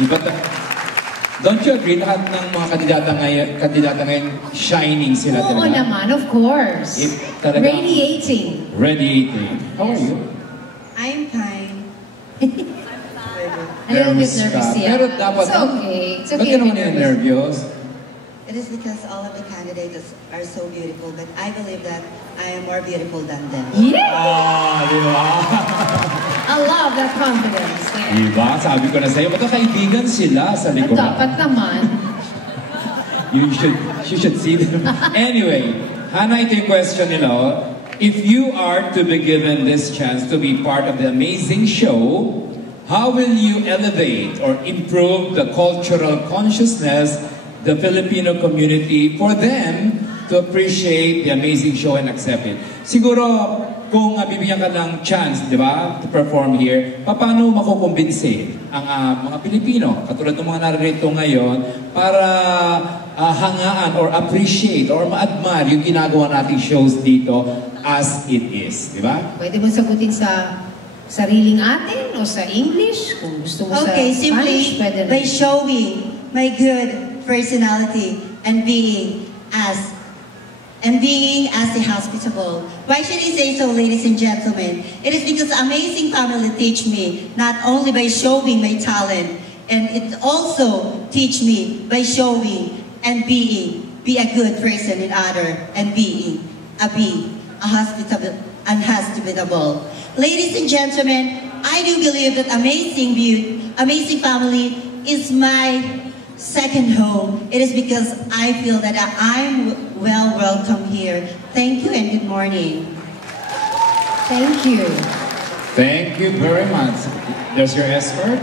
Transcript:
Iba don't you agree lahat ng mga kandidata ngayon shining sila talaga? Oo naman, of course. Radiating. Radiating. How are you? I'm fine. A little bit nervous, yeah. Pero dapat, it's okay. It's okay. Ba't ka naman yung nervyos? It is because all of the candidates are so beautiful, but I believe that I am more beautiful than them. Yeah! Di ba? I love that confidence. Di ba? Sabi ko na sa'yo, magkakaibigan sila sa likuran. Dapat naman. You should see them. Anyway, Hannah, ito yung question nila. If you are to be given this chance to be part of the amazing show, how will you elevate or improve the cultural consciousness, the Filipino community, for them to appreciate the amazing show and accept it? Siguro, kung bibigyan ka ng chance, di ba, to perform here, paano makukumbinsi ang mga Pilipino, katulad ng mga naririto ngayon, para hangaan or appreciate or ma-admire yung ginagawa nating shows dito as it is, di ba? Pwede mo sagutin sa sariling atin o sa English, kung gusto mo sa Spanish, simply by showing my good personality and being as a hospitable. Why should I say so, ladies and gentlemen? It is because Amazing Family teach me not only by showing my talent, and it also teach me by showing and be a good person in other, and be a hospitable. Ladies and gentlemen, I do believe that Amazing Family is my second home. It is because I feel that I'm welcome here. Thank you and good morning. Thank you. Thank you very much. There's your escort.